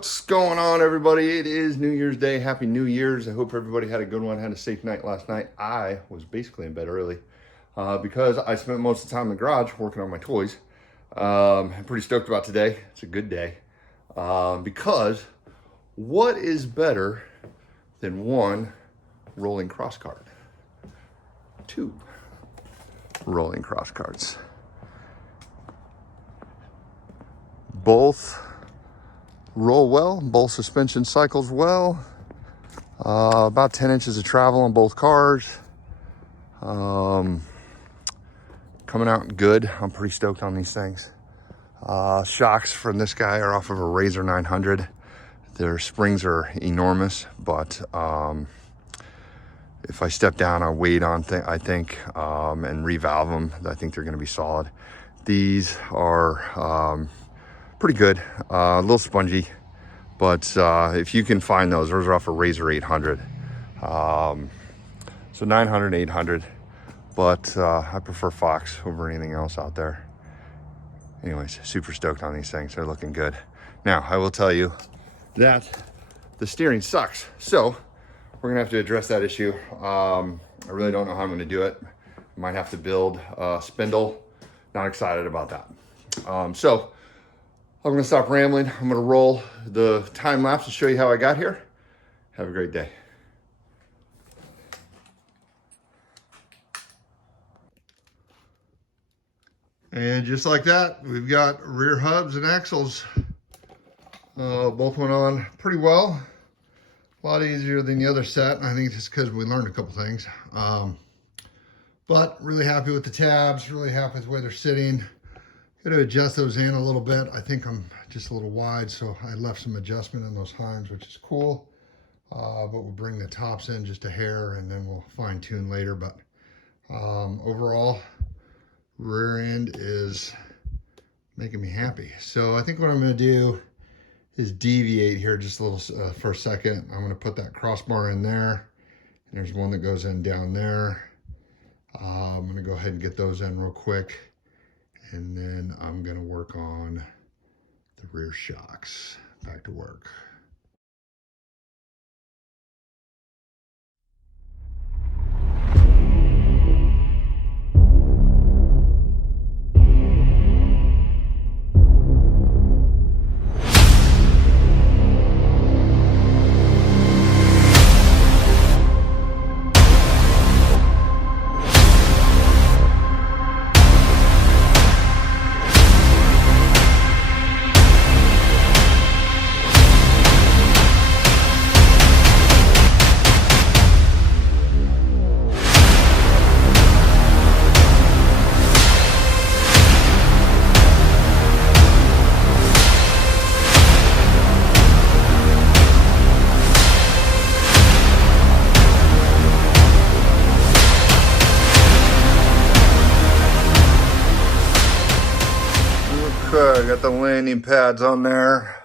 What's going on, everybody? It is New Year's Day. Happy New Year's. I hope everybody had a good one, had a safe night last night. I was basically in bed early because I spent most of the time in the garage working on my toys. I'm pretty stoked about today. It's a good day because what is better than one rolling cross cart? Two rolling cross carts. Both roll well, both suspension cycles well. About 10 inches of travel on both cars. Coming out good. I'm pretty stoked on these things. Shocks from this guy are off of a Razor 900. Their springs are enormous, but if I step down, I'll wait on, I think, and revalve them. I think they're going to be solid. These are pretty good, a little spongy, but if you can find those are off a Razor 800. So 900, 800, but I prefer Fox over anything else out there. Anyways, super stoked on these things. They're looking good. Now, I will tell you that the steering sucks. So we're gonna have to address that issue. I really don't know how I'm gonna do it. Might have to build a spindle. Not excited about that. So I'm gonna stop rambling. I'm gonna roll the time lapse to show you how I got here. Have a great day. And just like that, we've got rear hubs and axles. Both went on pretty well. A lot easier than the other set. I think it's because we learned a couple things. But really happy with the tabs, really happy with the way they're sitting. Got to adjust those in a little bit. I think I'm just a little wide, so I left some adjustment in those heims, which is cool. But we'll bring the tops in just a hair and then we'll fine tune later. But overall, rear end is making me happy. So I think what I'm going to do is deviate here just a little for a second. I'm going to put that crossbar in there, and there's one that goes in down there. I'm going to go ahead and get those in real quick, and then I'm going to work on the rear shocks. Back to work. Okay, got the landing pads on there,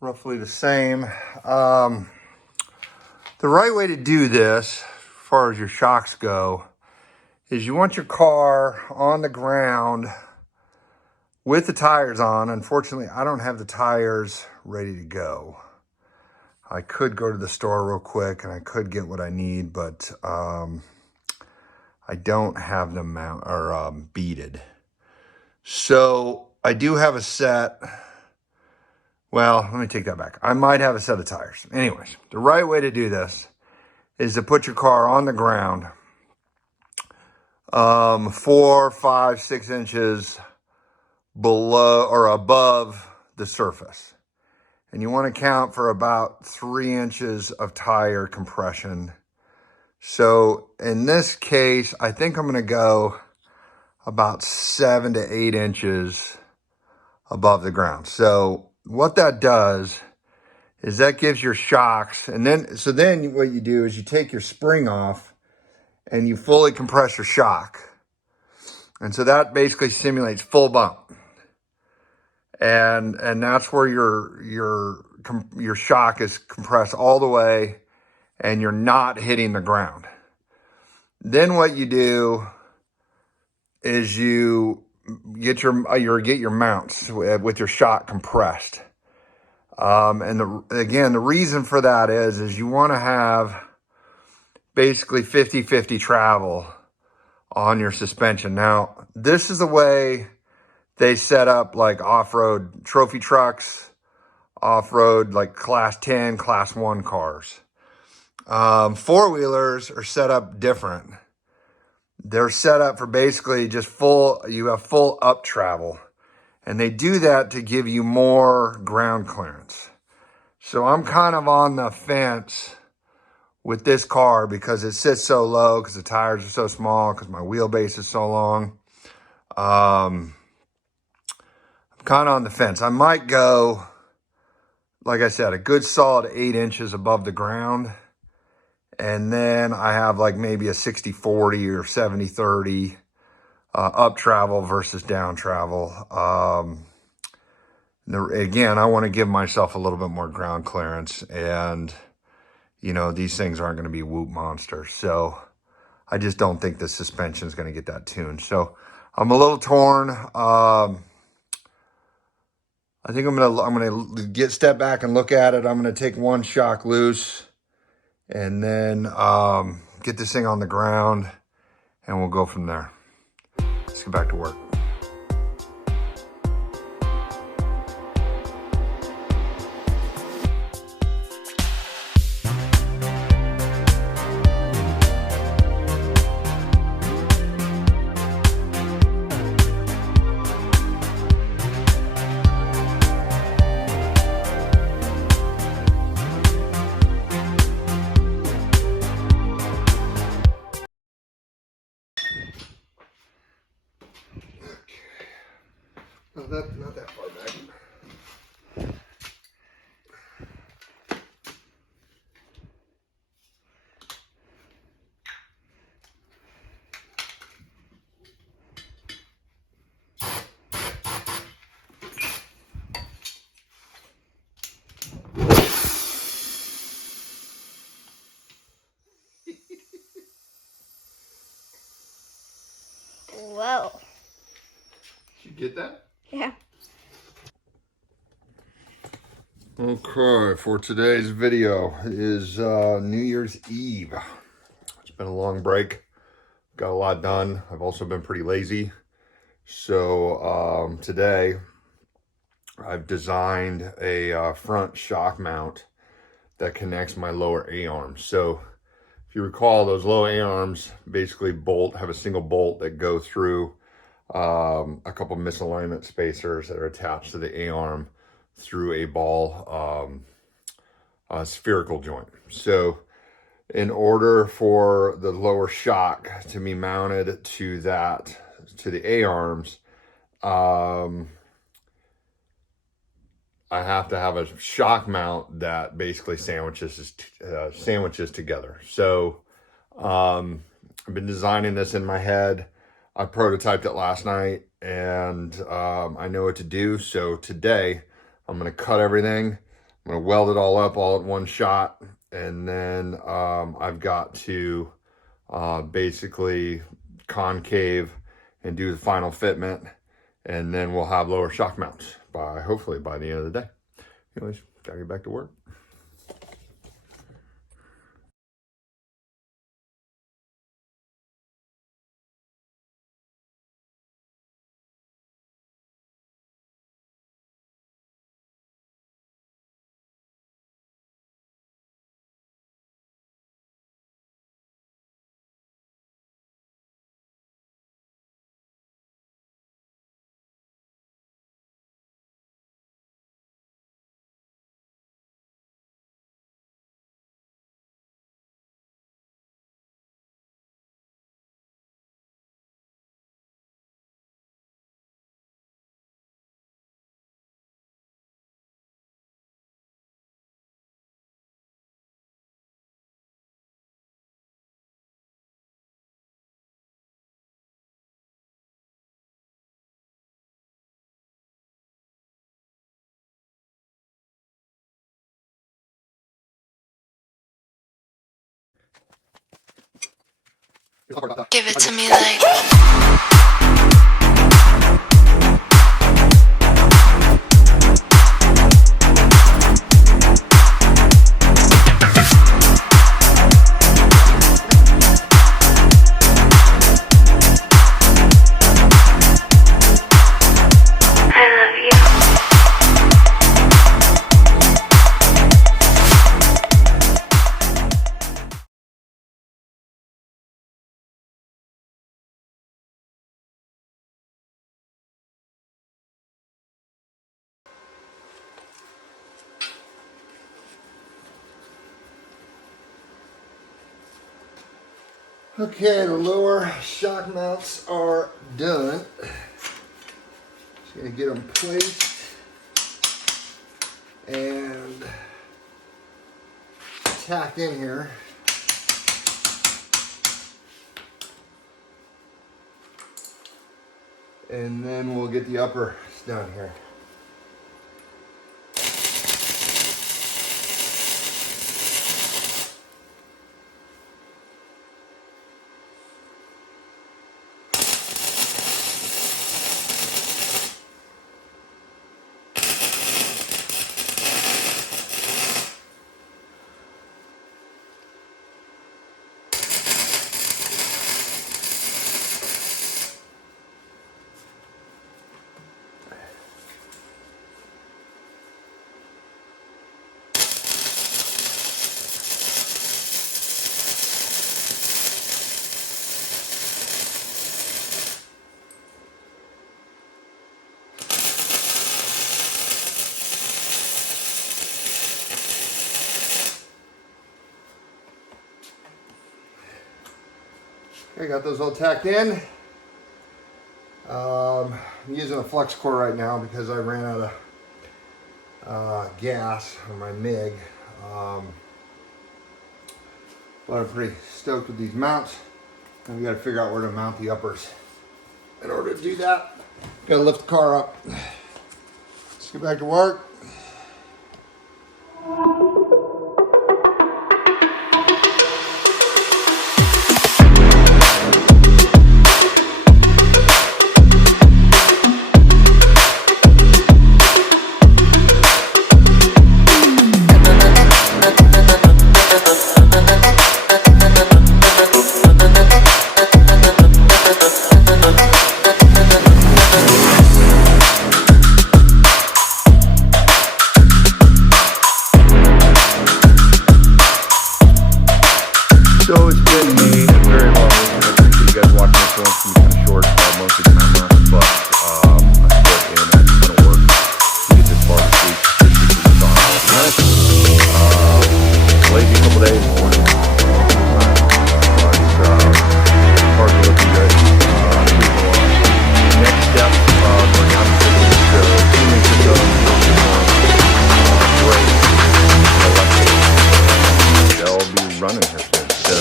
roughly the same. The right way to do this, as far as your shocks go, is you want your car on the ground with the tires on. Unfortunately, I don't have the tires ready to go. I could go to the store real quick and I could get what I need, but I don't have them beaded. So I do have a set. Well, let me take that back. I might have a set of tires. Anyways, the right way to do this is to put your car on the ground 4, 5, 6 inches below or above the surface. And you want to count for about 3 inches of tire compression. So in this case, I think I'm going to go about 7 to 8 inches above the ground. So what that does is that gives your shocks, and then what you do is you take your spring off and you fully compress your shock. And so that basically simulates full bump. And that's where your shock is compressed all the way and you're not hitting the ground. Then what you do is you get your mounts with your shock compressed. And again, the reason for that is you want to have basically 50-50 travel on your suspension. Now, this is the way they set up like off-road trophy trucks, off-road like class 10, class 1 cars. Four-wheelers are set up different. They're set up for basically just you have full up travel. And they do that to give you more ground clearance. So I'm kind of on the fence with this car because it sits so low, because the tires are so small, because my wheelbase is so long. I'm kind of on the fence. I might go, like I said, a good solid 8 inches above the ground. And then I have like maybe a 60-40 or 70-30 up travel versus down travel. Again, I want to give myself a little bit more ground clearance, and you know, these things aren't going to be whoop monsters. So I just don't think the suspension is going to get that tuned. So I'm a little torn. I think I'm gonna step back and look at it. I'm gonna take one shock loose, and then get this thing on the ground, and we'll go from there. Let's get back to work. Not that far back. Whoa. Did you get that? Yeah. Okay, for today's video is New Year's Eve. It's been a long break. Got a lot done. I've also been pretty lazy. So today I've designed a front shock mount that connects my lower A-arms. So if you recall, those low A-arms basically have a single bolt that go through a couple misalignment spacers that are attached to the A-arm through a ball spherical joint. So in order for the lower shock to be mounted to the A-arms, I have to have a shock mount that basically sandwiches together. So I've been designing this in my head. I prototyped it last night, and I know what to do. So today I'm going to cut everything. I'm going to weld it all up all at one shot. And then I've got to basically concave and do the final fitment. And then we'll have lower shock mounts hopefully by the end of the day. Anyways, gotta get back to work. Give it to me like. Okay, the lower shock mounts are done. Just gonna get them placed and tacked in here. And then we'll get the uppers done here. Okay, got those all tacked in. I'm using a flex core right now because I ran out of gas on my MIG. But I'm pretty stoked with these mounts. And we got to figure out where to mount the uppers. In order to do that, got to lift the car up. Let's get back to work. So it's been a very long week. I appreciate you guys watching this one. It's going to be kind of short, most of the camera, but I put in a ton of work to get this far this week. This week was on nice. Lazy couple days, morning, but cars are looking good. Next step, we're down to the tuning system, brakes, electric. They'll be running here soon. So,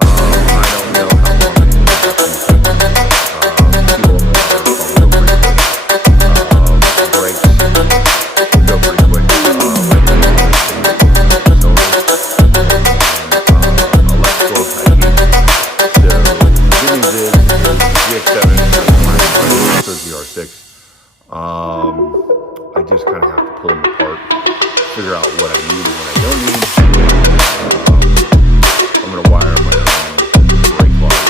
I don't know how long it is. Fuel will go pretty quick. Brakes go pretty quick. Electrical heat. So, the good news is the GX7 is the R6. I just kind of have to pull them apart, figure out what I need and what I don't need. I'm going to wire my own brake lock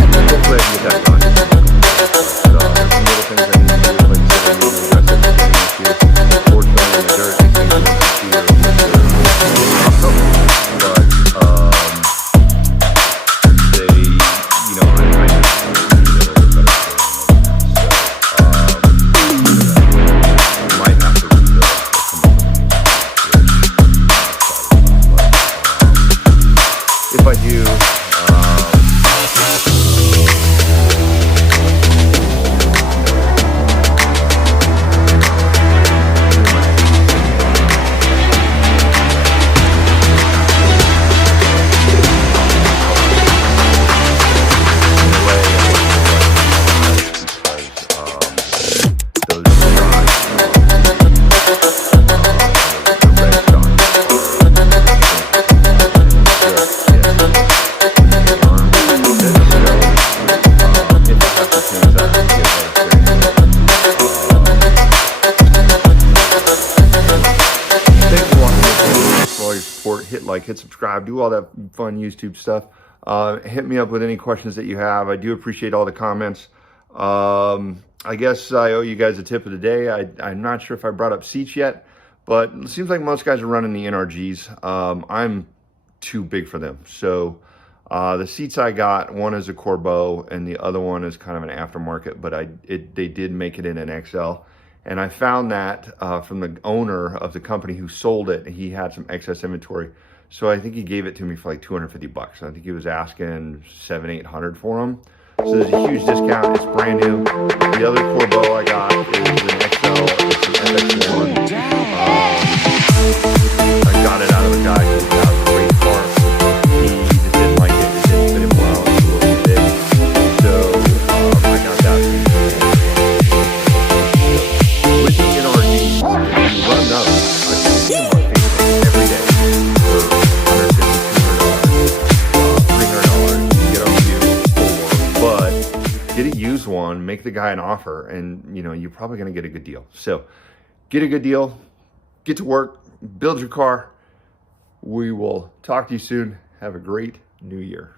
and hopefully I can get that done. Some little things I need to do, like I said, I need to address it. Fortunately, in the dirt, things are but they, you know, I need a little bit better so, might have to rebuild or come up with a new if I do, hit like, hit subscribe, do all that fun YouTube stuff. Hit me up with any questions that you have. I do appreciate all the comments. I guess I owe you guys a tip of the day. I'm not sure if I brought up seats yet, but it seems like most guys are running the NRGs. I'm too big for them. So the seats I got, one is a Corbeau and the other one is kind of an aftermarket, but they did make it in an XL. And I found that from the owner of the company who sold it. He had some excess inventory. So I think he gave it to me for like 250 bucks. I think he was asking 700-800 for them. So there's a huge discount. It's brand new. The other core bow I got is an XL. It's an FX1. I got it out of a guy who got a great car. He just didn't like it. It didn't fit him well. It's a little big. So I got that. With the NRD, if you run those, I see them on Facebook every day for $150, $200, $300. You get them used for, but get a used one, make the guy an offer, and you're probably going to get a good deal. So get a good deal, get to work, build your car. We will talk to you soon. Have a great new year.